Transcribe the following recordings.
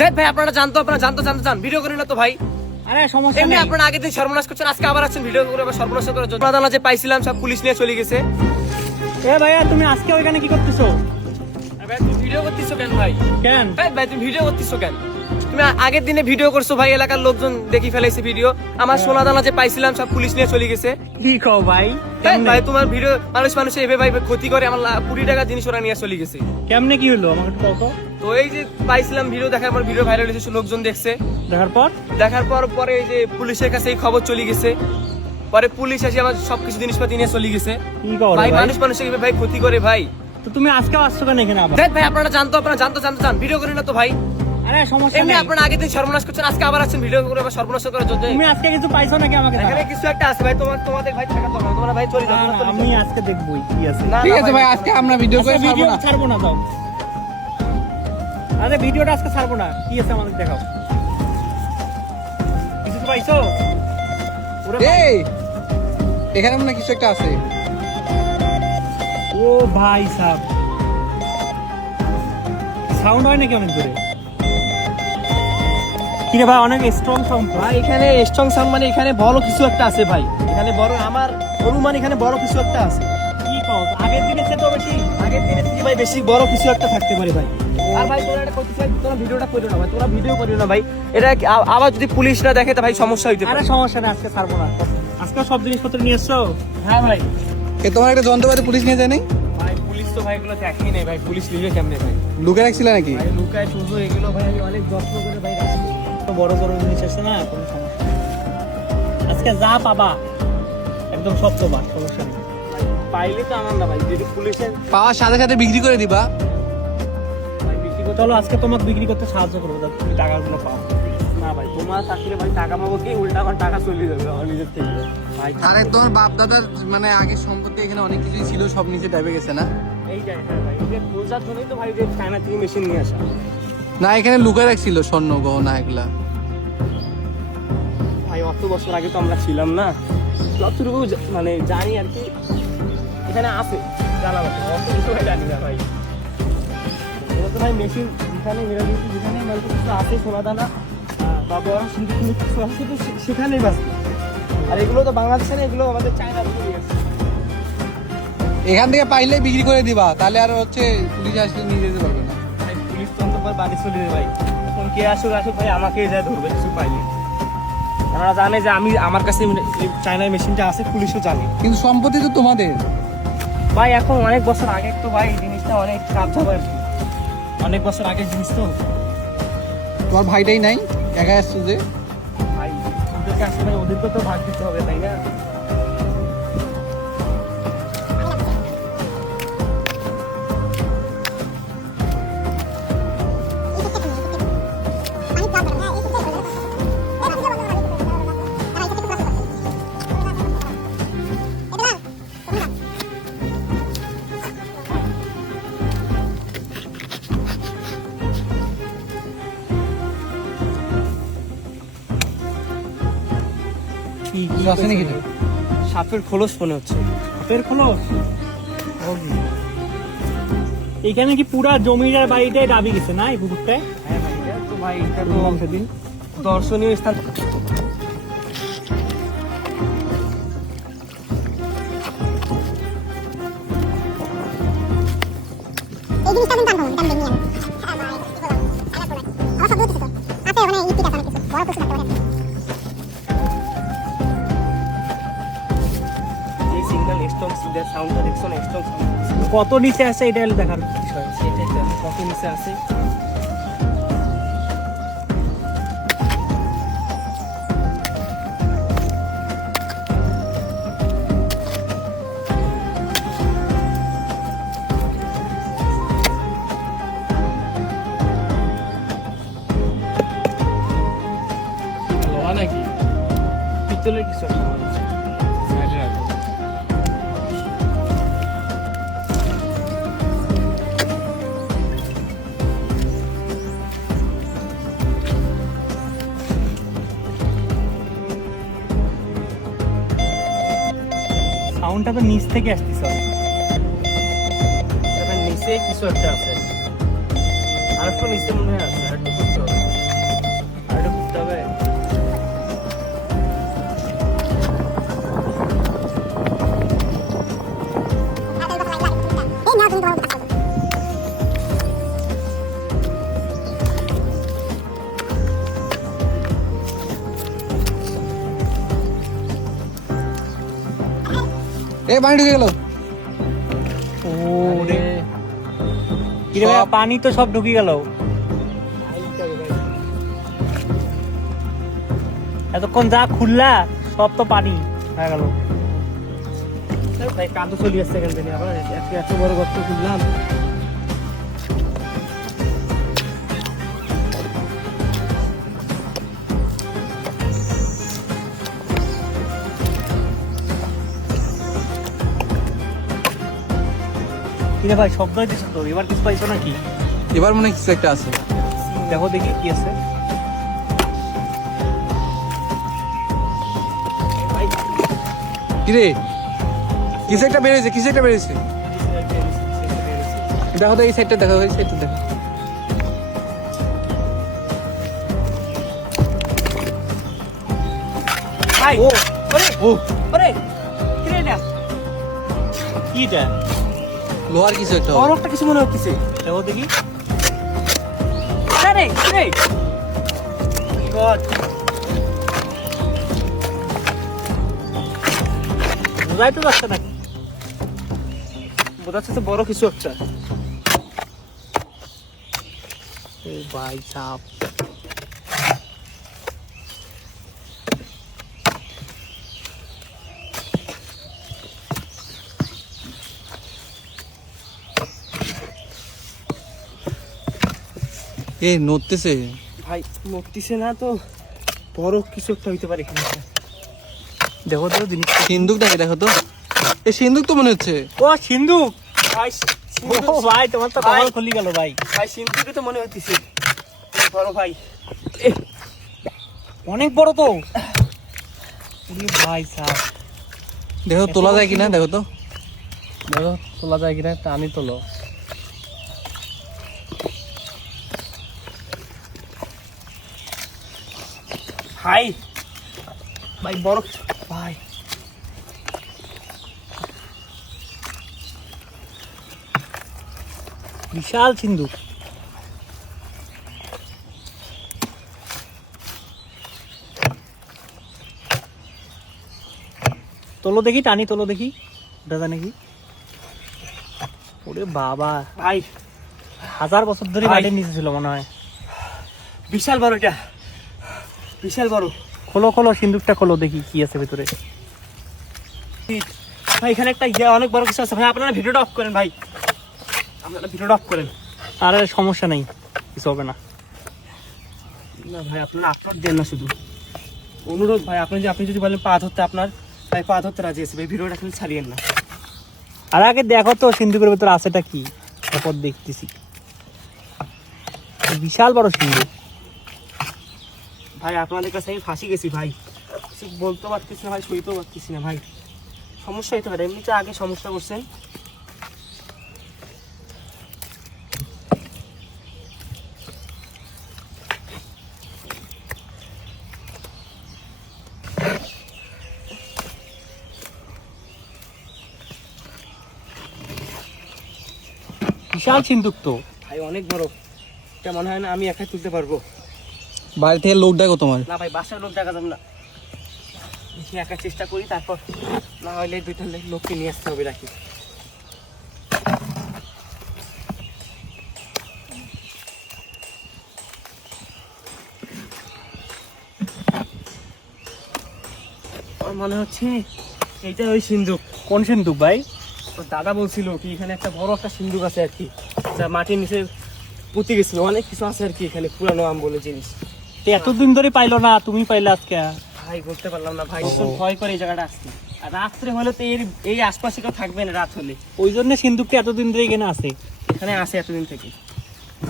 দেখ ভাই আপনারা জানতো চান ভিডিও করেন না তো ভাই। আরে সমস্যা এমনি নেই। আপনারা আগের দিন সর্বনাশ করছেন, আজকে আবার আছেন ভিডিও করে আবার সর্বনাশ করার জন্য। প্রধান যে পাইছিলাম সব পুলিশ নিয়ে চলে গেছে। এ ভাইয়া তুমি আজকে ওইখানে কি করতেছো? ভাই তুমি ভিডিও করতেছো কেন ভাই? কেন? ভাই তুমি ভিডিও করতেছো কেন? তুমি আগের দিনে ভিডিও করছো ভাই, এলাকার লোকজন দেখি ফেলাইছে ভিডিও। আমার সোনা দানা যে পাইছিলাম সব পুলিশ নিয়ে চলে গেছে। কি কও ভাই? ভাই তোমার ভিডিও মানুষ এভাবে ভাই ক্ষতি করে, আমার 20 টাকা জিনিস ওরা নিয়ে চলে গেছে। কেমনে কি হলো আমাকে একটু বল তো। তো এই যে পাইছিলাম ভিডিও দেখার পর ভিডিও ভাইরাল হয়েছে, লোকজন দেখছে। দেখার পর পরে এই যে পুলিশের কাছে এই খবর চলে গেছে। পরে পুলিশ এসে আমার সবকিছু জিনিসপাতি নিয়ে চলে গেছে। কি কও ভাই ভাই? মানুষের ভাই ক্ষতি করে ভাই। তো তুমি আজকে আসছো কেন এখানে আবার? দেখ ভাই আপনারা জানতো চান ভিডিও করেন না তো ভাই। আরে সমস্যা এমনি নেই। আপনারা আগের দিন সর্বনাশ করছেন, আজকে আবার আছেন ভিডিও করে আবার সর্বনাশ করার জন্য। তুমি আজকে কিছু পাইছো নাকি আমাকে? এখানে কিছু একটা আছে ভাই, তোমাদের ভাই থাকা দরকার। তোমরা ভাই চলে যাও, না, তোমরা চলে আমি যাও। আজকে দেখবই কি আছে। না, ঠিক না আছে ভাই, আজকে আমরা ভিডিও করে আজকে ভিডিও ছাড়বো না। ছাড়বো না দাও। আরে ভিডিওটা আজকে ছাড়বো না, কি আছে আমাকে দেখাও। কিছু তো পাইছো? ওরে ভাই। এই এখানে মনে হয় কিছু একটা আছে। ও ভাই সাহেব, সাউন্ড হয় নাকি অনেক দূরে? কি রে ভাই, অনেক স্ট্রং সাউন্ড ভাই এখানে স্ট্রং সাউন্ড মানে এখানে বড় কিছু একটা আছে ভাই। এখানে বড়, আমার অনুমান এখানে বড় কিছু একটা আছে। কি কও? আগের দিনের চেয়ে তো বেশি। আগের দিনের থেকে ভাই বেশি বড় কিছু একটা থাকতে পারে ভাই। আর ভাই তোরা এটা করতে চাই, তোরা ভিডিওটা করিও না ভাই, তোরা ভিডিও করিও না ভাই। এটা আবার যদি পুলিশ না দেখে তা ভাই সমস্যা হইতে আরে পারে। সমস্যা নেই, আজকে ছাড়বো না। আজকে সব জিনিসপত্র নিয়ে এসছো? হ্যাঁ ভাই। তোমার একটা যন্ত্রপাতি পুলিশ নিয়ে যায় নাই? ভাই পুলিশ তো ভাই এগুলো দেখেই নেই ভাই, পুলিশ নিবে কেমনে ভাই? লুকে রাখছিল নাকি? ভাই লুকায় শুধু এগুলো ভাই আমি অনেক যত্ন করে ভাই রাখছি। তো বড় বড় জিনিস আছে না, কোনো সমস্যা নেই। আজকে যা পাবা একদম সত্যবাদ, সমস্যা নেই। পাইলে তো আমার না ভাই, যদি পুলিশের পাওয়ার সাথে সাথে বিক্রি করে দিবা। ভাই বিক্রি করতে। চলো আজকে তোমাকে বিক্রি করতে সাহায্য করবো, যাতে তুমি টাকাগুলো পাও। না ভাই তোমার চাকরি ভাই টাকা পাবো কি, উল্টা আমার টাকা চলে যাবে আমার নিজের থেকে ভাই। আরে তোমার বাপ দাদার মানে আগের সম্পত্তি এখানে অনেক কিছুই ছিল, সব নিচে ডাবে গেছে না? এইটাই হ্যাঁ ভাই, এই যে বোঝার জন্যই তো ভাই যে চায়না থেকে মেশিন নিয়ে আসা। না, এখানে লুকে রাখছিল স্বর্ণ গহনা এগুলা। ভাই অত বছর আগে তো আমরা ছিলাম না, যতটুকু মানে জানি আর কি এখানে আছে জানা মতো, অত কিছু ভাই জানি না ভাই। এটা তো ভাই মেশিন যেখানে মেরে দিয়েছি, যেখানে মানে কিছু আছে সোনা দানা বা বড় সিন্ধু কিছু আছে তো সেখানেই বাস। আর এগুলো তো বাংলাদেশে না, এগুলো আমাদের চায়না থেকে নিয়ে আসছে। এখান থেকে পাইলে বিক্রি করে দিবা, তাহলে আর হচ্ছে পুলিশ আসলে নিয়ে যেতে পারবে না। ভাই পুলিশ তো অন্তত বাড়ি চলে যাবে ভাই, এখন কে আসুক ভাই আমাকেই যায় ধরবে কিছু পাইলে। ওনারা জানে যে আমার কাছে চায়নার মেশিনটা আছে, পুলিশও জানে। কিন্তু সম্পত্তি তো তোমাদের। ভাই এখন অনেক বছর আগে তো ভাই এই জিনিসটা অনেক কাজ হবে আর কি, অনেক বছর আগের জিনিস তো তোমার ভাইটাই নাই, একা আসছো যে। ভাই। ওদেরকে আসলে ভাই ওদেরকে তো ভাগ দিতে হবে তাই না? কিছু আছে নাকি তো? সাপের খোলস মনে হচ্ছে। হাতের খোলস। এইখানে কি পুরা জমিদার বাড়িটাই ডাবি গেছে না এই পুকুরটায়? হ্যাঁ ভাই, এটা তো ভাই এটা তো সেদিন দর্শনীয় স্থান। এই জিনিসটা কিন্তু আনবো, এটা আমি দেখি আমি। আমার সব বলতেছে তো। আছে ওখানে ইট আছে অনেক কিছু। বড় কিছু থাকতে পারে। এই সিগন্যাল স্ট্রং সিগন্যাল সাউন্ডটা দেখছো না, স্ট্রং সাউন্ড। কত নিচে আছে এটা দেখার বিষয়। সেটাই তো, কত নিচে আছে। লোহা নাকি পিতলের কিছু একটা মনে হচ্ছে। সাউন্ডটা তো নিচ থেকে আসতেছে। এবার নিচে কিছু একটা আছে, আর একটু নিচে মনে হয় আছে, আর একটু করতে হবে। এ পানি ঢুকে গেল। ও রে, কি রে ভাই, পানি তো সব ঢুকে গেল। এতক্ষণ যা খুললা সব তো পানি হয়ে গেল। ভাই কাদো চলে আসছে এখান থেকে আবার এত বড় গর্ত খুললাম। কি রে ভাই, শব্দ হইতেছে তো, এবার কিছু পাইছো নাকি? এবার মনে হয় কিছু একটা আছে। দেখো দেখি কি আছে। ভাই কিরে কিছু একটা বেরিয়েছে, কিছু একটা বেরিয়েছে। দেখো তো এই সাইডটা দেখো, এই সাইডটা দেখো। ভাই ও ওরে ও ওরে কি রে এটা? কি এটা? লোহার কিছু একটা বড় একটা কিছু মনে হচ্ছে। দেখো দেখি। আরে কি রে? গড, বোঝাই তো যাচ্ছে নাকি। বোঝা যাচ্ছে বড় কিছু একটা। ও ভাই সাপ। এ নড়তেছে। ভাই মরতিছে না তো, বড় কিছু একটা হইতে পারে এখানে। দেখো তো জিনিস। সিন্দুক নাকি দেখো তো। এ সিন্দুক তো মনে হচ্ছে। ও সিন্ধুক। ভাই ও ভাই, তোমার তো ভাই। কপাল খুলি গেল ভাই। ভাই সিন্ধুকে তো মনে হচ্ছে বড় ভাই। অনেক বড় তো। উনি ভাই সাপ। দেখো তোলা যায় কিনা, দেখো তো। দেখো তোলা যায় কিনা, টানি তোলো। ভাই ভাই বড় কিছু। ভাই বিশাল সিন্ধুক। তোলো দেখি, টানি তোলো দেখি, দাদা নাকি। ওরে বাবা, ভাই 1000 বছর ধরে ভাই। মাটির নিচে ছিল মনে হয়। বিশাল বড় এটা, বিশাল বড়। খোলো খোলো, সিন্ধুকটা খোলো দেখি কি আছে ভিতরে। ভাই এখানে একটা অনেক বড় কিছু আছে। ভাই আপনারা ভিডিওটা অফ করেন, ভাই আপনারা ভিডিওটা অফ করেন। আর সমস্যা নেই, কিছু হবে না। না ভাই আপনারা আপলোড দেন না, শুধু অনুরোধ ভাই। আপনি যদি বলেন পা ধরতে, আপনার ভাই পা ধরতে রাজি আছে ভাই। ভিডিওটা খালি ছাড়িয়েন না। আর আগে দেখো তো সিন্ধুকের ভিতরে আছেটা কি, তারপর দেখতেছি। বিশাল বড় সিন্ধুক। ভাই আপনাদের কাছে আমি ফাঁসি গেছি ভাই, কিছু বলতে পারতেছি না ভাই, সইতেও পারতেছি না ভাই। সমস্যা হতে পারে, এমনিতে আগে সমস্যা করছেন। বিশাল সিন্ধুক তো ভাই অনেক বড়, এটা মনে হয় না আমি একাই তুলতে পারবো। বাড়ি থেকে লোক দেখো তোমার। না ভাই বাসার লোক দেখা যাবে না, দেখি একা চেষ্টা করি, তারপর না হলে দুইটা লোককে নিয়ে আসতে হবে রাখি। আমার মনে হচ্ছে এইটা ওই সিন্ধুক। কোন সিন্ধুক ভাই? ওর দাদা বলছিল কি এখানে একটা বড় একটা সিন্ধুক আছে আর কি, যা মাটির নিচে পুঁতে গেছিল। অনেক কিছু আছে আর কি এখানে, পুরানো আম বলে জিনিস। তো এতদিন ধরে পাইলো না, তুমি পাইলে আজকে। ভাই বলতে পারলাম না ভাই, ওহো। ভীষণ ভয় করে এই জায়গাটা আসছি। আর রাত্রে হলে তো এই আশপাশে কেউ থাকবে না রাত হলে। ওই জন্য সিন্ধুকটা এতদিন ধরে এখানে আছে। এখানে আসে এতদিন থেকে,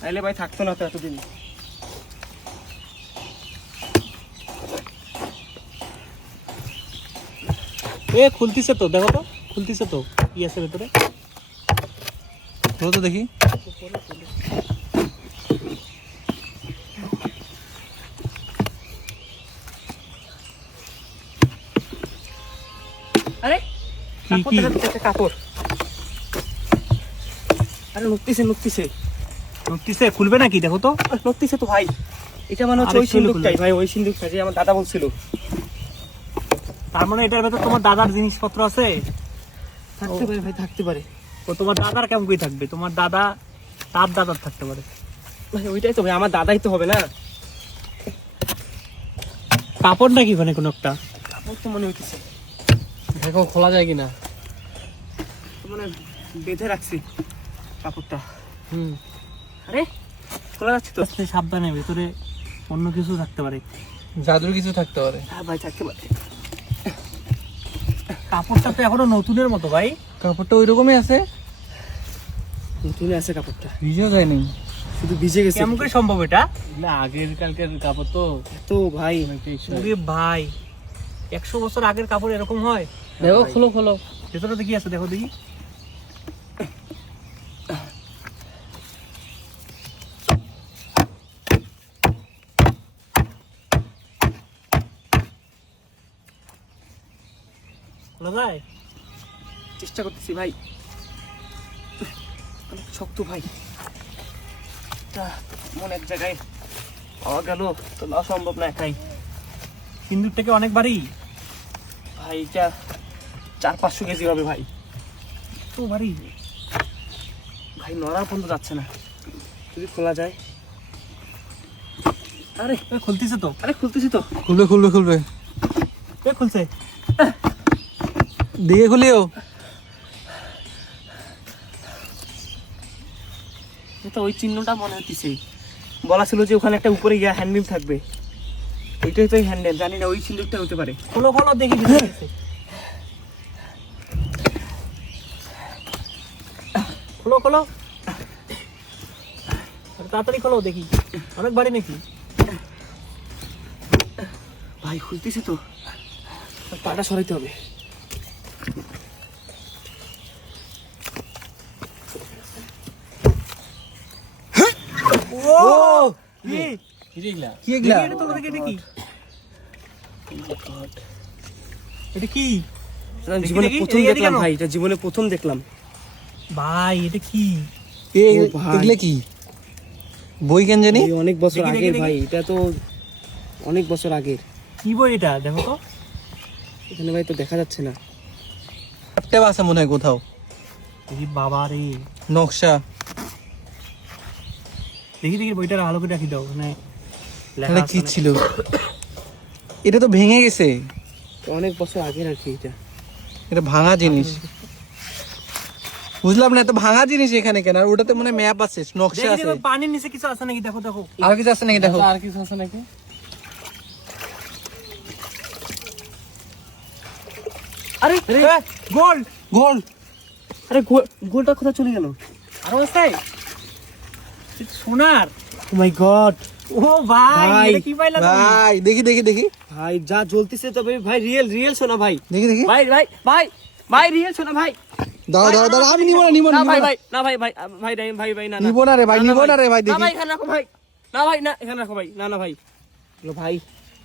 তাইলে ভাই থাকতো না তো এতদিন। এ খুলতিছে তো, দেখো তো খুলতিছে তো, কি আছে ভেতরে। খোলো তো দেখি। আরে কি কাপড় কি? দেখা যাচ্ছে, একটা কাপড়। আরে নড়তিছে নড়তিছে নড়তিছে, খুলবে নাকি দেখো তো। নড়তিছে তো ভাই। এটা মানে হচ্ছে আরেকটু ওই হলে সিন্ধুকটাই খুলবে। ভাই, ওই সিন্ধুকটা যে আমার দাদা বলছিল। তার মানে এটার ভেতর তোমার দাদার জিনিসপত্র আছে। থাকতে পারে ভাই, থাকতে পারে ও তোমার দাদার কেমন করে থাকবে? তোমার দাদা তার দাদার থাকতে পারে। ভাই। ওইটাই তো ভাই, আমার দাদাই তো হবে না। কাপড় নাকি ওখানে কোনো একটা? কাপড় তো মনে হইতেছে, দেখো খোলা যায় কিনা। তো মানে বেঁধে রাখছি কাপড়টা। হুম, আরে খোলা যাচ্ছে তো। আস্তে সাবধানে, ভেতরে অন্য কিছু থাকতে পারে। জাদুর কিছু থাকতে পারে। হ্যাঁ ভাই, থাকতে পারে। কাপড়টা তো এখনো নতুনের মতো ভাই। কাপড়টা ওই রকমই আছে, নতুন আছে কাপড়টা, ভিজেও যায়নি। শুধু ভিজে গেছে। কেমন করে সম্ভব এটা? না, আগের কালকের কাপড় তো। তো ভাই ওরে ভাই, 100 বছর আগের কাপড় এরকম হয়? দেখো, খোলো খোলো। ভেতরে দেখি আছে, দেখো দেখি। খোলা যায়? চেষ্টা করতেছি ভাই, অনেক শক্ত ভাই। তা এমন এক জায়গায় পাওয়া গেল তো না, সম্ভব না একাই। সিন্দুর থেকে অনেক ভারী ভাই এটা 400-500 কেজি হবে ভাই। তো ভারী। ভাই নড়া পর্যন্ত যাচ্ছে না, যদি খোলা যায়। আরে খুলতেছে তো, আরে খুলতেছি তো। খুলবে খুলবে খুলবে, খুলছে। দিয়ে খুলিও। এটা ওই চিহ্নটা মনে হচ্ছে, বলা ছিল যে ওখানে একটা উপরে গিয়ে হ্যান্ডেল থাকবে, ওইটাই তো হ্যান্ডেল। জানি না ওই চিহ্নটা হতে পারে। খোলো খোলো দেখি ভিতরে আছে। খোলো খোলো, তাড়াতাড়ি খোলো দেখি, অনেক ভারী নাকি? ভাই খুলতেছি তো, পাটা সরাইতে হবে। ও কি কি এগুলা? এটা তো দেখি, এটা কি? এটা কি জীবনে দেখি, প্রথম এদিকে দেখলাম কেন? ভাই, এটা জীবনে প্রথম দেখলাম ভাই? এটা কি? ও ভাই। এগুলা কি বই কেন জানি? এই অনেক বছর দেখি, আগের দেখি। ভাই, এটা তো অনেক বছর আগের। কি বই এটা? দেখো তো। এখানে ভাই তো দেখা যাচ্ছে না। ট্যাব আছে মনে হয় কোথাও, দেখি বাবা রে, নকশা। দেখি দেখি বইটা ভালো করে রাখি দাও, মানে লেখা এটা আছে কি নাকি? ছিল? এটা তো ভেঙে গেছে, তো অনেক বছর আগের আর কি এটা। এটা ভাঙা জিনিস। বুঝলাম না, এত ভাঙা জিনিস এখানে কেন? আর ওটাতে মনে ম্যাপ আছে, নকশা দেখি আছে। দেখো, পানির নিচে কিছু আছে নাকি? দেখো দেখো। আর কিছু আছে নাকি দেখো। আর কিছু আছে নাকি? আরে গোল্ড গোল্ড। আরে গোলটা কোথায় চলে গেল? আরো আছে? এটা সোনার। ও মাই গড ও ভাই, ভাই, এটা কি পাইলা তুমি? ভাই দেখি দেখি দেখি ভাই, যা জ্বলতেছে তো ভাই, রিয়েল শোনা ভাই। দেখি দেখি। ভাই ভাই ভাই ভাই, রিয়েল শোনা ভাই। দাও দাও দাও, আমি নিব না নিব না না ভাই ভাই, না ভাই ভাই ভাই ভাই ভাই, না না নিব না রে ভাই, না, নিব না রে ভাই, না দেখি। ভাই, এখানে রাখো ভাই। না ভাই, না এখানে রাখো ভাই। না না ভাই, হ্যালো ভাই,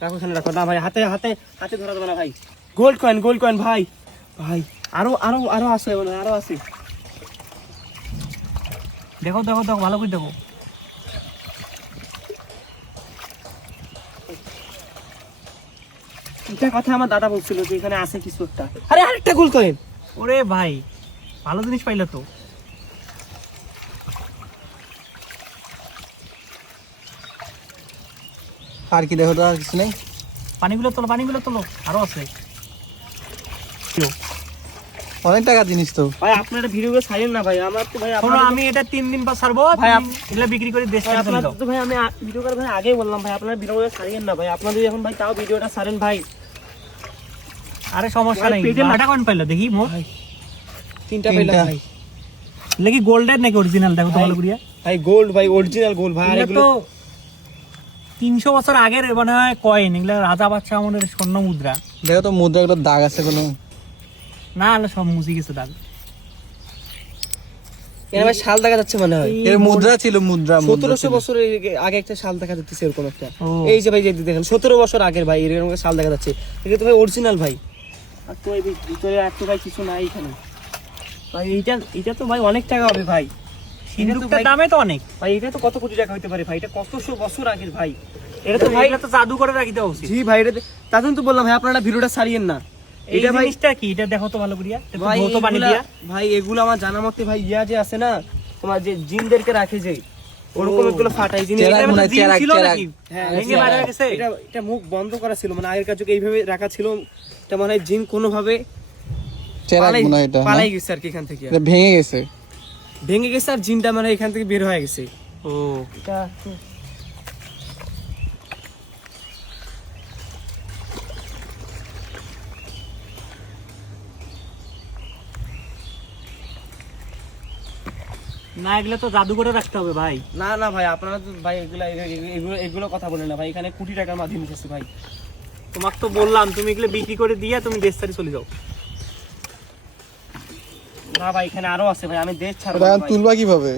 রাখো এখানে রাখো। না ভাই, হাতে হাতে হাতে ধরা দেবে না ভাই। গোল্ড কয়েন ভাই। ভাই আরো আরো আরো আছে, মানে আরো আছে। দেখো দেখো দেখো, ভালো করে দেখো। এটা কথা আমার দাদা বলছিল যে এখানে আছে কিছু একটা। আরে আরেকটা গোল্ড কয়েন। ওরে ভাই, ভালো জিনিস পাইলা তো। আর কি দেখো তো, আর কিছু নেই। পানিগুলো তোলো, পানিগুলো তোলো, আরো আছে। অনেক টাকা জিনিস তো। ভাই আপনারা ভিডিওগুলো ছাড়েন না ভাই, আমার তো ভাই শোনো, আপনাদের আমি এটা 3 দিন পর ছাড়বো। ভাই, এগুলো বিক্রি করে দেশ ভাই, টাকা চলে আপনাদের দাও। তো ভাই আমি ভিডিও করে ভাই আগেই বললাম ভাই, আপনারা ভিডিওগুলো ছাড়েন না ভাই। আপনারা যদি এখন ভাই তাও ভিডিওটা ছাড়েন ভাই। আরে সমস্যা ভাই, নাই। পেটে মাটা কোন পাইলা দেখি মোট? ভাই 3টা পেলাম ভাই। এগুলো কি গোল্ডের নাকি অরিজিনাল? দেখো তো ভালো করিয়া। ভাই গোল্ড ভাই, অরিজিনাল গোল্ড ভাই। আর এগুলো এগুলো তো 300 বছর আগের মনে হয় কয়েন। এগুলো রাজা বাদশাহ আমাদের স্বর্ণ মুদ্রা। দেখো তো মুদ্রাগুলোর দাগ আছে কোনো? না, হলে সব মুছে গেছে দাগ। এর ভাই শাল দেখা যাচ্ছে মনে হয়। এর মুদ্রা ছিল, মুদ্রা 1700 বছর আগে একটা শাল দেখা যাচ্ছে এরকম একটা। ও। এই যে ভাই, যে দেখেন 17 বছর আগের ভাই এরকম একটা শাল দেখা যাচ্ছে। এটা তো ভাই অরিজিনাল ভাই। আর তো এই ভিতরে আর তো ভাই কিছু নাই এখানে ভাই। এইটা তো ভাই অনেক টাকা হবে ভাই। সিন্দুকটার দামে তো অনেক। ভাই এটা তো কত কোটি টাকা হতে পারে ভাই, এটা কতশো বছর আগের ভাই। এটা তো ভাই, এগুলো তো জাদু করে রাখি দেওয়া উচিত। জি ভাই, এটা তার জন্য তো বললাম ভাই আপনারা ভিডিওটা ছাড়িয়েন না। এই এটা ভাই জিনিসটা কি এটা দেখো তো ভালো করিয়া একটু ভাই ধৌত পানি এগুলা- দিয়া ভাই এগুলো আমার জানা মতে ভাই ইয়া যে আছে না তোমার যে জিনদেরকে রাখে যে ওরকম এগুলো ফাটাই জিনিস চেরাগ মনে হয়, জিন চেরাগ, ছিল চেরাগ। নাকি হ্যাঁ, ভেঙে বাইরে গেছে এটা মুখ বন্ধ করা ছিল মানে আগেরকার যুগে এইভাবে রাখা ছিল এটা মনে হয় জিন কোনোভাবে চেরাগ মনে হয় এটা না? পালাই গেছে আর কি এখান থেকে এটা ভেঙে গেছে। ভেঙে গেছে আর জিনটা মানে এখান থেকে বের হয়ে গেছে ও এটা না এগুলো তো জাদু করে রাখতে হবে ভাই না না ভাই আপনারা তো ভাই এগুলো কথা বলেন না ভাই এখানে কোটি টাকার মাধ্যমে নিতেছে ভাই তোমাকে তো বললাম তুমি এগুলো বিক্রি করে দিয়ে তুমি দেশ ছাড়ি চলে যাও না ভাই এখানে আরো আছে ভাই আমি দেশ ছাড়বো এটা না এখন ভাই। তুলবা কিভাবে?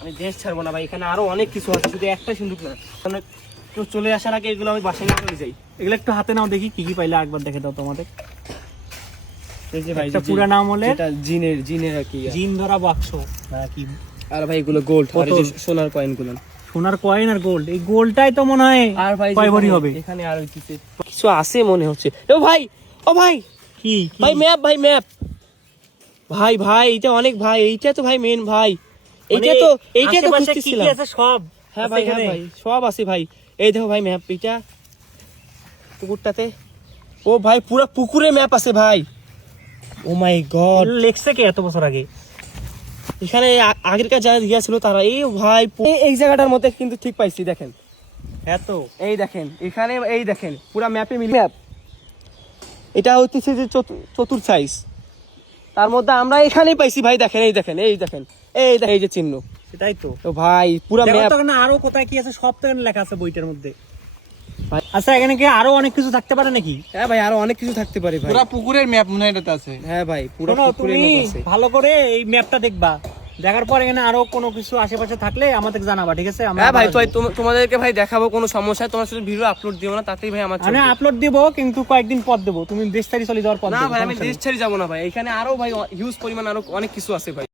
আমি দেশ ছাড়বো না ভাই এখানে আরো অনেক কিছু আছে শুধু একটা সিন্ধুক না কারণ কেউ চলে আসার আগে এগুলো আমি বাসায় নিয়ে চলে যাই এগুলো একটু হাতে নাও দেখি কি কি পাইলে একবার দেখে দাও তোমাদের এই যে ভাই একটা পুরা নাম হলে এটা জিনের আর কি জিন ধরা বাক্স না কি আর ভাই এগুলো গোল্ড আর এই যে কত? সোনার কয়েন গুলো সোনার কয়েন আর গোল্ড এই গোল্ডটাই তো মনে হয় আর ভাই কয় ভরি যেখানে- হবে এখানে আর কিছু আছে মনে হচ্ছে ও ভাই কি ভাই ম্যাপ ভাই ভাই এটা অনেক ভাই এইটা তো ভাই মেন ভাই এইটা তো খুঁজতেছিলাম আছে সব হ্যাঁ আছে ভাই এখানে। হ্যাঁ ভাই সব আছে ভাই এই দেখো ভাই ম্যাপ এটা পুকুরটাতে ও ভাই পুরো পুকুরে ম্যাপ আছে ভাই ও মাই গড এগুলো লেখছে কে এত বছর আগে এখানে আগেরকার যারা গিয়েছিল তারা এই ভাই এই জায়গাটার মধ্যে কিন্তু ঠিক পাইছি দেখেন এত এই দেখেন এখানে এই দেখেন পুরো ম্যাপে মিলে ম্যাপ এটা হচ্ছে যে চতুর সাইজ তার মধ্যে আমরা এখানেই পাইছি ভাই দেখেন এই দেখেন এই যে চিহ্ন সেটাই তো তো ভাই পুরো দেখো ম্যাপ তো এখানে আরো কোথায় কি আছে সব তো এখানে লেখা আছে বইটার মধ্যে আচ্ছা এখানে কি আরো অনেক কিছু থাকতে পারে নাকি হ্যাঁ ভাই আরো অনেক কিছু থাকতে পারে ভাই পুরা পুকুরের ম্যাপ মনে হয় এটাতে আছে। হ্যাঁ ভাই পুরো শোনো, পুকুরে তুমি ম্যাপ আছে ভালো করে এই ম্যাপটা দেখবা দেখার পর এখানে আরো কোনো কিছু আশেপাশে থাকলে আমাদের জানাবা ঠিক আছে হ্যাঁ ভাই আবার আসবো। তোমাদেরকে ভাই দেখাবো কোনো সমস্যা তোমার সাথে ভিডিও আপলোড দিও না তাতেই ভাই আমার আমি চলবে। আপলোড দিব কিন্তু কয়েকদিন পর দেবো তুমি দেশ ছাড়ি চলে যাওয়ার পর না দেবো, ভাই আমি সমস্যা নেই। দেশ ছেড়ে যাবো না ভাই এখানে আরো ভাই হিউজ পরিমাণ আরো অনেক কিছু আছে ভাই